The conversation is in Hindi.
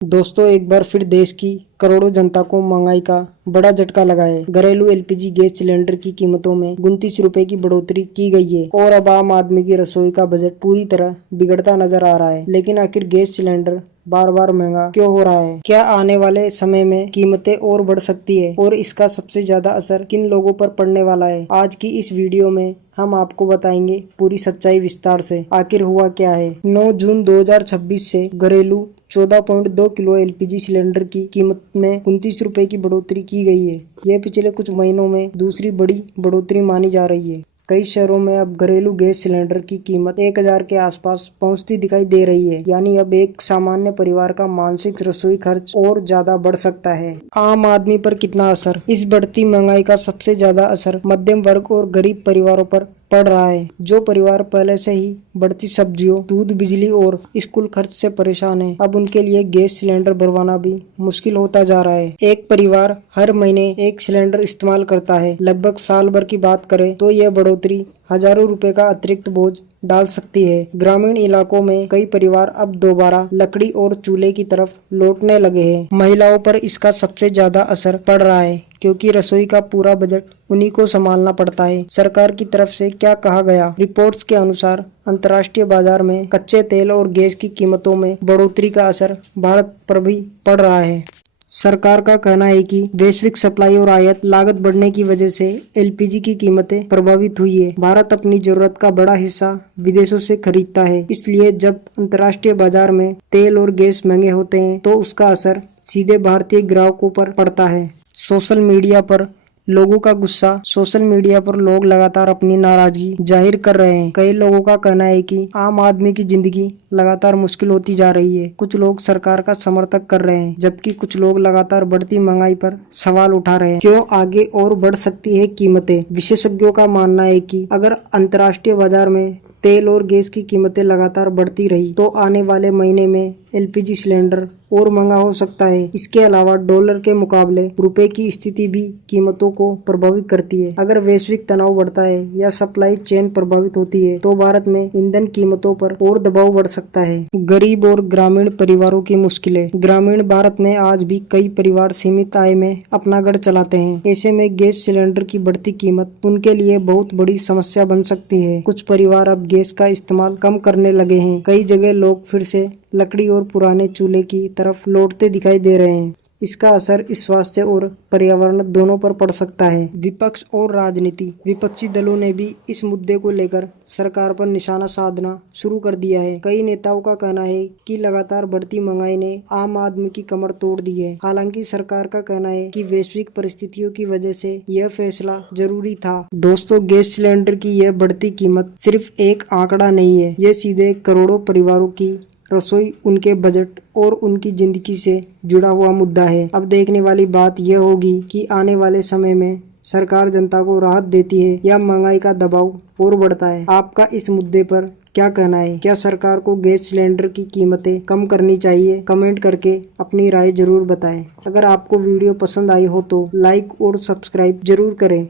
दोस्तों, एक बार फिर देश की करोड़ों जनता को महंगाई का बड़ा झटका लगा है। घरेलू एलपीजी गैस सिलेंडर की कीमतों में 29 रुपए की बढ़ोतरी की गई है और अब आम आदमी की रसोई का बजट पूरी तरह बिगड़ता नजर आ रहा है। लेकिन आखिर गैस सिलेंडर बार बार महंगा क्यों हो रहा है? क्या आने वाले समय में कीमतें और बढ़ सकती है और इसका सबसे ज्यादा असर किन लोगों पर पड़ने वाला है? आज की इस वीडियो में हम आपको बताएंगे पूरी सच्चाई विस्तार से। आखिर हुआ क्या है? 9 जून 2026 से घरेलू 14.2 किलो एलपीजी सिलेंडर की कीमत में 29 रुपए की बढ़ोतरी की गई है। यह पिछले कुछ महीनों में दूसरी बड़ी बढ़ोतरी मानी जा रही है। कई शहरों में अब घरेलू गैस सिलेंडर की कीमत 1000 के आसपास पहुंचती दिखाई दे रही है। यानी अब एक सामान्य परिवार का मासिक रसोई खर्च और ज्यादा बढ़ सकता है। आम आदमी पर कितना असर? इस बढ़ती महंगाई का सबसे ज्यादा असर मध्यम वर्ग और गरीब परिवारों पर पड़ रहा है। जो परिवार पहले से ही बढ़ती सब्जियों, दूध, बिजली और स्कूल खर्च से परेशान है, अब उनके लिए गैस सिलेंडर भरवाना भी मुश्किल होता जा रहा है। एक परिवार हर महीने एक सिलेंडर इस्तेमाल करता है। लगभग साल भर की बात करें तो यह बढ़ोतरी हजारों रुपए का अतिरिक्त बोझ डाल सकती है। ग्रामीण इलाकों में कई परिवार अब दोबारा लकड़ी और चूल्हे की तरफ लौटने लगे हैं। महिलाओं पर इसका सबसे ज्यादा असर पड़ रहा है क्योंकि रसोई का पूरा बजट उन्हीं को संभालना पड़ता है। सरकार की तरफ से क्या कहा गया? रिपोर्ट्स के अनुसार अंतर्राष्ट्रीय बाजार में कच्चे तेल और गैस की कीमतों में बढ़ोतरी का असर भारत पर भी पड़ रहा है। सरकार का कहना है कि वैश्विक सप्लाई और आयात लागत बढ़ने की वजह से एलपीजी की कीमतें प्रभावित हुई है। भारत अपनी जरूरत का बड़ा हिस्सा विदेशों से खरीदता है, इसलिए जब अंतर्राष्ट्रीय बाजार में तेल और गैस महंगे होते हैं तो उसका असर सीधे भारतीय ग्राहकों पर पड़ता है। सोशल मीडिया पर लोग लगातार अपनी नाराजगी जाहिर कर रहे हैं। कई लोगों का कहना है कि आम आदमी की जिंदगी लगातार मुश्किल होती जा रही है। कुछ लोग सरकार का समर्थन कर रहे हैं, जबकि कुछ लोग लगातार बढ़ती महंगाई पर सवाल उठा रहे हैं। क्यों आगे और बढ़ सकती है कीमतें? विशेषज्ञों का मानना है कि अगर अंतर्राष्ट्रीय बाजार में तेल और गैस की कीमतें लगातार बढ़ती रही तो आने वाले महीने में एलपीजी सिलेंडर और महंगा हो सकता है। इसके अलावा डॉलर के मुकाबले रुपए की स्थिति भी कीमतों को प्रभावित करती है। अगर वैश्विक तनाव बढ़ता है या सप्लाई चेन प्रभावित होती है तो भारत में ईंधन कीमतों पर और दबाव बढ़ सकता है। गरीब और ग्रामीण परिवारों की मुश्किलें। ग्रामीण भारत में आज भी कई परिवार सीमित आय में अपना घर चलाते हैं। ऐसे में गैस सिलेंडर की बढ़ती कीमत उनके लिए बहुत बड़ी समस्या बन सकती है। कुछ परिवार अब गैस का इस्तेमाल कम करने लगे हैं। कई जगह लोग फिर से लकड़ी और पुराने चूल्हे की तरफ लौटते दिखाई दे रहे हैं। इसका असर इस स्वास्थ्य और पर्यावरण दोनों पर पड़ सकता है। विपक्ष और राजनीति। विपक्षी दलों ने भी इस मुद्दे को लेकर सरकार पर निशाना साधना शुरू कर दिया है। कई नेताओं का कहना है कि लगातार बढ़ती महंगाई ने आम आदमी की कमर तोड़ दी है। हालांकि सरकार का कहना है कि वैश्विक परिस्थितियों की वजह से यह फैसला जरूरी था। दोस्तों, गैस सिलेंडर की यह बढ़ती कीमत सिर्फ एक आंकड़ा नहीं है, यह सीधे करोड़ों परिवारों की रसोई, उनके बजट और उनकी जिंदगी से जुड़ा हुआ मुद्दा है। अब देखने वाली बात यह होगी कि आने वाले समय में सरकार जनता को राहत देती है या महंगाई का दबाव और बढ़ता है। आपका इस मुद्दे पर क्या कहना है? क्या सरकार को गैस सिलेंडर की कीमतें कम करनी चाहिए? कमेंट करके अपनी राय जरूर बताएं। अगर आपको वीडियो पसंद आई हो तो लाइक और सब्सक्राइब जरूर करें।